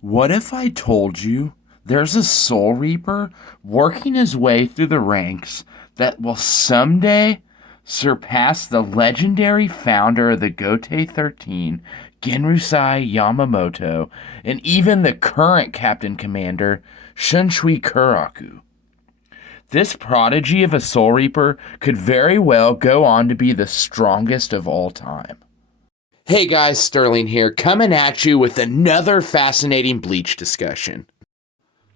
What if I told you there's a Soul Reaper working his way through the ranks that will someday surpass the legendary founder of the Gotei 13, Genryusai Yamamoto, and even the current Captain Commander, Shunshui Kuraku? This prodigy of a Soul Reaper could very well go on to be the strongest of all time. Hey guys, Sterling here, coming at you with another fascinating Bleach discussion.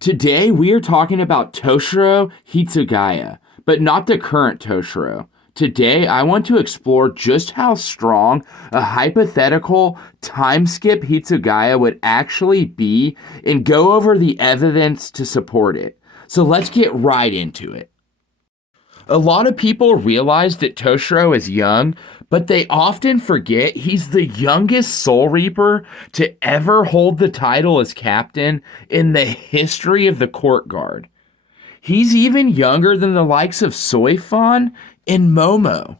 Today we are talking about Toshiro Hitsugaya, but not the current Toshiro. Today I want to explore just how strong a hypothetical time skip Hitsugaya would actually be and go over the evidence to support it. So let's get right into it. A lot of people realize that Toshiro is young, but they often forget he's the youngest Soul Reaper to ever hold the title as captain in the history of the Court Guard. He's even younger than the likes of Soifon and Momo.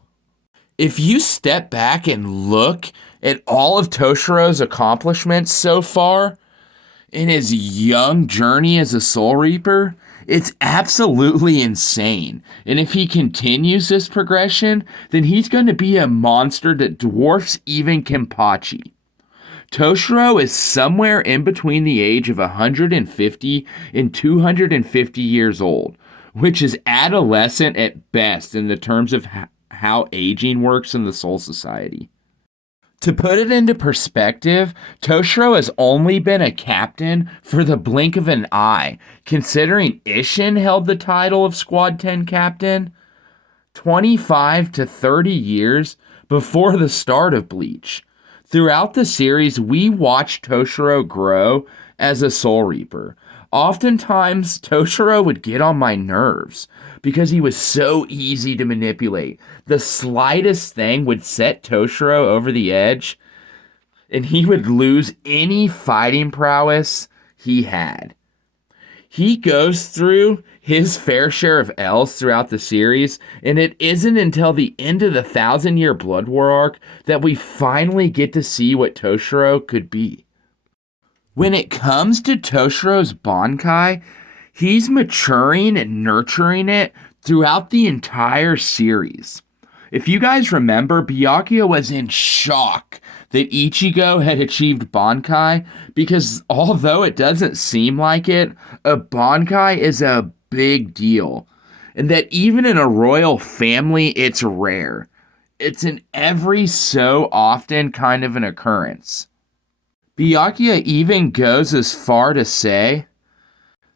If you step back and look at all of Toshiro's accomplishments so far in his young journey as a Soul Reaper, it's absolutely insane. And if he continues this progression, then he's going to be a monster that dwarfs even Kenpachi. Toshiro is somewhere in between the age of 150 and 250 years old, which is adolescent at best in the terms of how aging works in the Soul Society. To put it into perspective, Toshiro has only been a captain for the blink of an eye, considering Isshin held the title of Squad 10 captain 25 to 30 years before the start of Bleach. Throughout the series, we watched Toshiro grow as a Soul Reaper. Oftentimes, Toshiro would get on my nerves because he was so easy to manipulate. The slightest thing would set Toshiro over the edge, and he would lose any fighting prowess he had. He goes through his fair share of L's throughout the series, and it isn't until the end of the 1,000-year Blood War arc that we finally get to see what Toshiro could be. When it comes to Toshiro's Bankai, he's maturing and nurturing it throughout the entire series. If you guys remember, Byakuya was in shock that Ichigo had achieved Bankai because although it doesn't seem like it, a Bankai is a big deal. And that even in a royal family, it's rare. It's an every so often kind of an occurrence. Byakuya even goes as far to say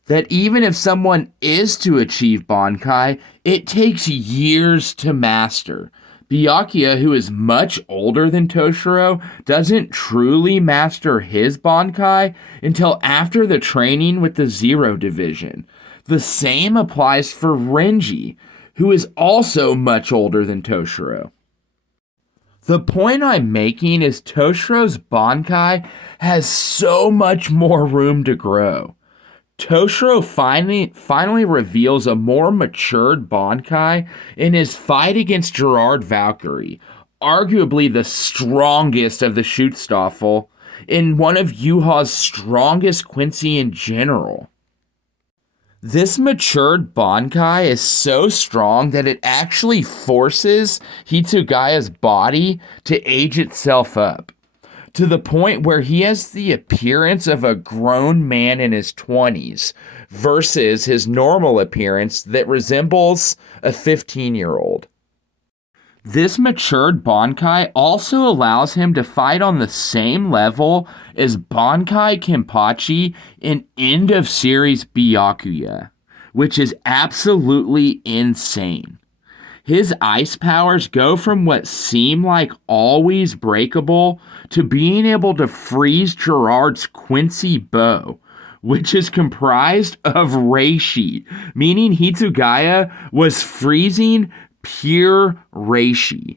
that even if someone is to achieve Bankai, it takes years to master. Byakuya, who is much older than Toshiro, doesn't truly master his Bankai until after the training with the Zero Division. The same applies for Renji, who is also much older than Toshiro. The point I'm making is Toshiro's Bankai has so much more room to grow. Toshiro finally reveals a more matured Bankai in his fight against Gerard Valkyrie, arguably the strongest of the Schutzstaffel, and one of Yuha's strongest Quincy in general. This matured Bankai is so strong that it actually forces Hitsugaya's body to age itself up, to the point where he has the appearance of a grown man in his 20s versus his normal appearance that resembles a 15-year-old. This matured Bankai also allows him to fight on the same level as Bankai Kenpachi in end of series Byakuya, which is absolutely insane. His ice powers go from what seem like always breakable to being able to freeze Gerard's Quincy bow, which is comprised of reishi, meaning Hitsugaya was freezing pure reishi.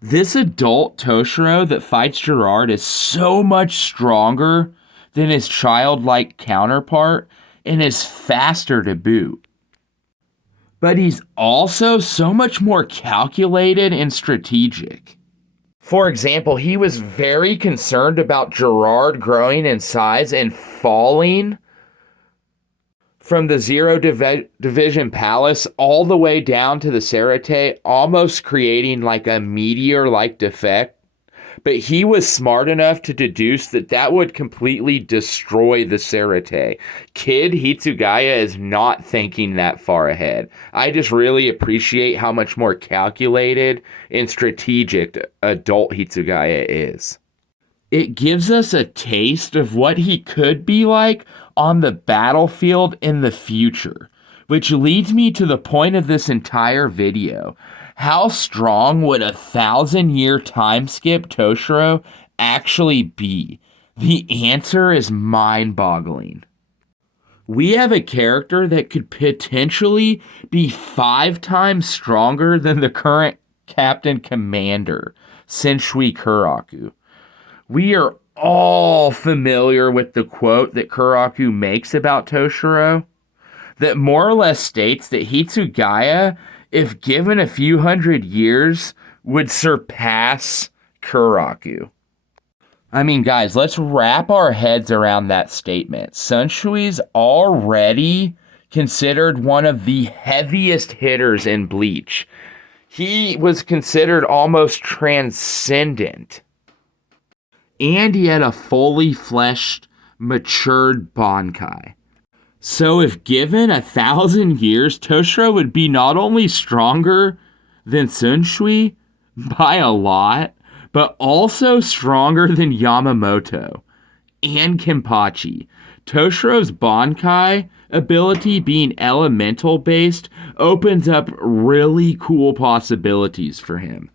This adult Toshiro that fights Gerard is so much stronger than his childlike counterpart and is faster to boot. But he's also so much more calculated and strategic. For example, he was very concerned about Gerard growing in size and falling from the Division Palace all the way down to the Serete, almost creating like a meteor-like defect. But he was smart enough to deduce that that would completely destroy the Serete. Kid Hitsugaya is not thinking that far ahead. I just really appreciate how much more calculated and strategic adult Hitsugaya is. It gives us a taste of what he could be like on the battlefield in the future, which leads me to the point of this entire video. How strong would a 1,000-year time skip Toshiro actually be? The answer is mind-boggling. We have a character that could potentially be 5 times stronger than the current Captain Commander, Senshui Kuraku. We are all familiar with the quote that Kuraku makes about Toshiro, that more or less states that Hitsugaya, if given a few hundred years, would surpass Kuraku. I mean, guys, let's wrap our heads around that statement. Senshui's already considered one of the heaviest hitters in Bleach. He was considered almost transcendent. And he had a fully fleshed, matured Bankai. So if given 1,000 years, Toshiro would be not only stronger than Senshui by a lot, but also stronger than Yamamoto and Kenpachi. Toshiro's Bankai ability being elemental based opens up really cool possibilities for him.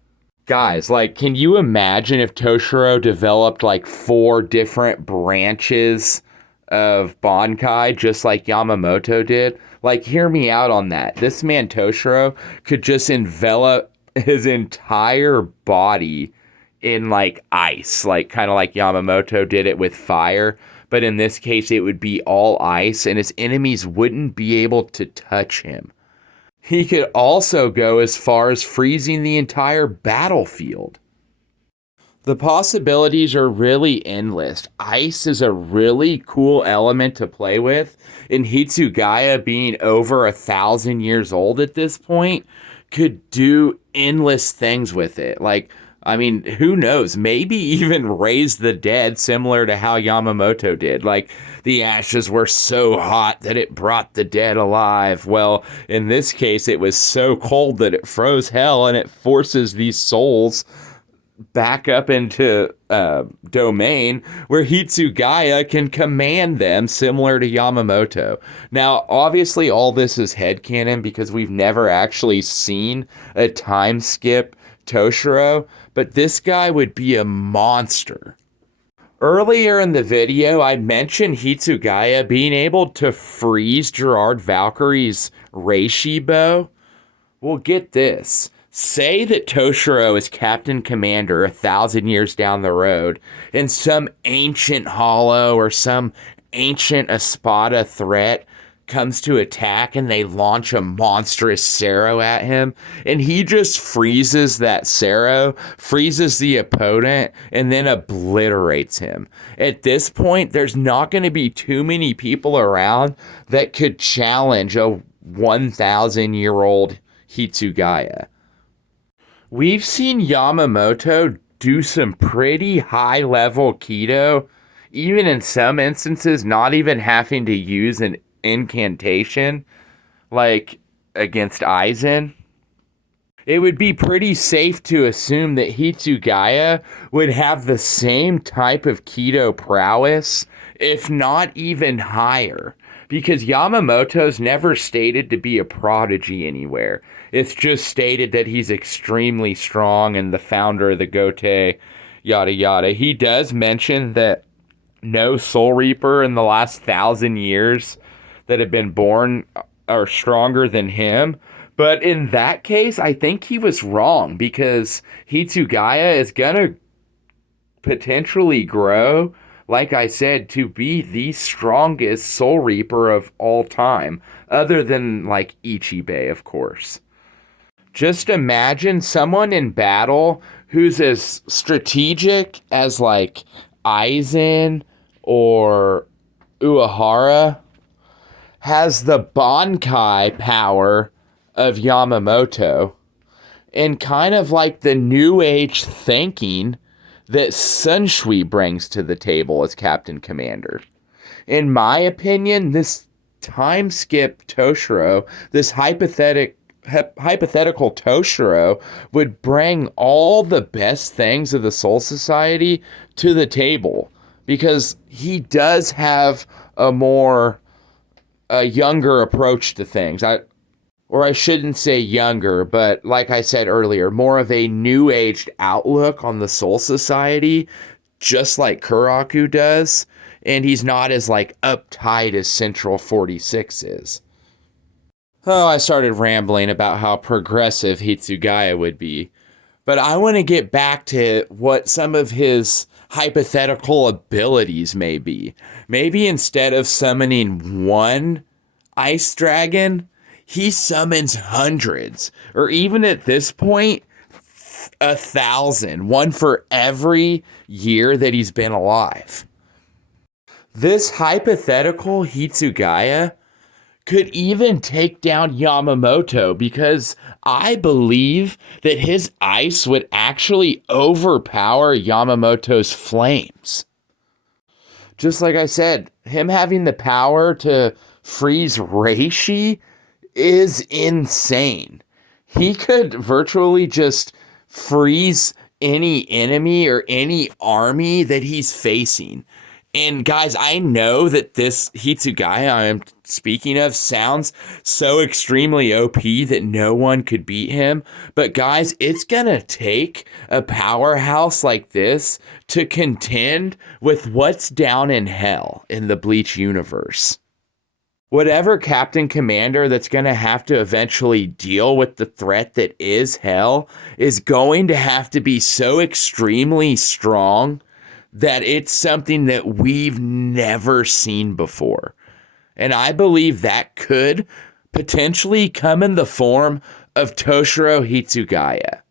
Guys, like, can you imagine if Toshiro developed like 4 different branches of Bankai just like Yamamoto did? Like, hear me out on that. This man Toshiro could just envelop his entire body in like ice, like kind of like Yamamoto did it with fire. But in this case, it would be all ice and his enemies wouldn't be able to touch him. He could also go as far as freezing the entire battlefield. The possibilities are really endless. Ice is a really cool element to play with, and Hitsugaya, being over 1,000 years old at this point, could do endless things with it. Like, I mean, who knows? Maybe even raise the dead, similar to how Yamamoto did. Like, the ashes were so hot that it brought the dead alive. Well, in this case, it was so cold that it froze hell, and it forces these souls back up into domain where Hitsugaya can command them, similar to Yamamoto. Now, obviously, all this is headcanon because we've never actually seen a time skip Toshiro, but this guy would be a monster. Earlier in the video, I mentioned Hitsugaya being able to freeze Gerard Valkyrie's Reishi bow. Well, get this. Say that Toshiro is Captain Commander 1,000 years down the road, and some ancient hollow or some ancient Espada threat comes to attack and they launch a monstrous Sero at him, and he just freezes that Sero, freezes the opponent, and then obliterates him. At this point, there's not going to be too many people around that could challenge a 1,000-year-old Hitsugaya. We've seen Yamamoto do some pretty high-level Kido, even in some instances not even having to use an incantation, like against Aizen. It would be pretty safe to assume that Hitsugaya would have the same type of Kido prowess, if not even higher, because Yamamoto's never stated to be a prodigy anywhere. It's just stated that he's extremely strong and the founder of the Gote, yada yada. He does mention that no Soul Reaper in the last 1,000 years that have been born are stronger than him. But in that case, I think he was wrong, because Hitsugaya is going to potentially grow, like I said, to be the strongest Soul Reaper of all time, other than like Ichibei, of course. Just imagine someone in battle who's as strategic as like Aizen or Uehara has the Bankai power of Yamamoto and kind of like the new age thinking that Sunshui brings to the table as Captain Commander. In my opinion, this time skip Toshiro, this hypothetical Toshiro would bring all the best things of the Soul Society to the table because he does have a younger approach to things. I shouldn't say younger, but like I said earlier, more of a new aged outlook on the Soul Society, just like Kuraku does. And he's not as like uptight as Central 46 is. Oh, I started rambling about how progressive Hitsugaya would be. But I want to get back to what some of his hypothetical abilities may be. Maybe instead of summoning one ice dragon, he summons hundreds. Or even at this point, 1,000. One for every year that he's been alive. This hypothetical Hitsugaya could even take down Yamamoto because I believe that his ice would actually overpower Yamamoto's flames. Just like I said, him having the power to freeze Reishi is insane. He could virtually just freeze any enemy or any army that he's facing. And guys, I know that this Hitsugaya I am speaking of sounds so extremely OP that no one could beat him. But guys, it's gonna take a powerhouse like this to contend with what's down in hell in the Bleach universe. Whatever Captain Commander that's going to have to eventually deal with the threat that is hell is going to have to be so extremely strong that it's something that we've never seen before. And I believe that could potentially come in the form of Toshiro Hitsugaya.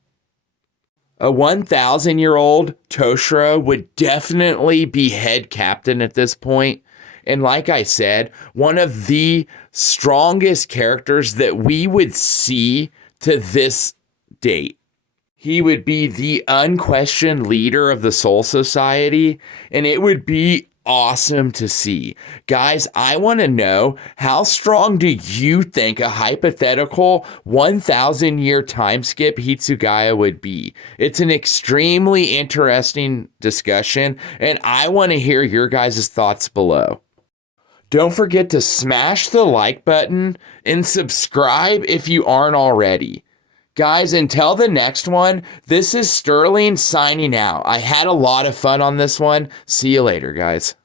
A 1,000-year-old Toshiro would definitely be head captain at this point. And like I said, one of the strongest characters that we would see to this date. He would be the unquestioned leader of the Soul Society, and it would be awesome to see. Guys, I want to know, how strong do you think a hypothetical 1,000-year time skip Hitsugaya would be? It's an extremely interesting discussion, and I want to hear your guys' thoughts below. Don't forget to smash the like button and subscribe if you aren't already. Guys, until the next one, this is Sterling signing out. I had a lot of fun on this one. See you later, guys.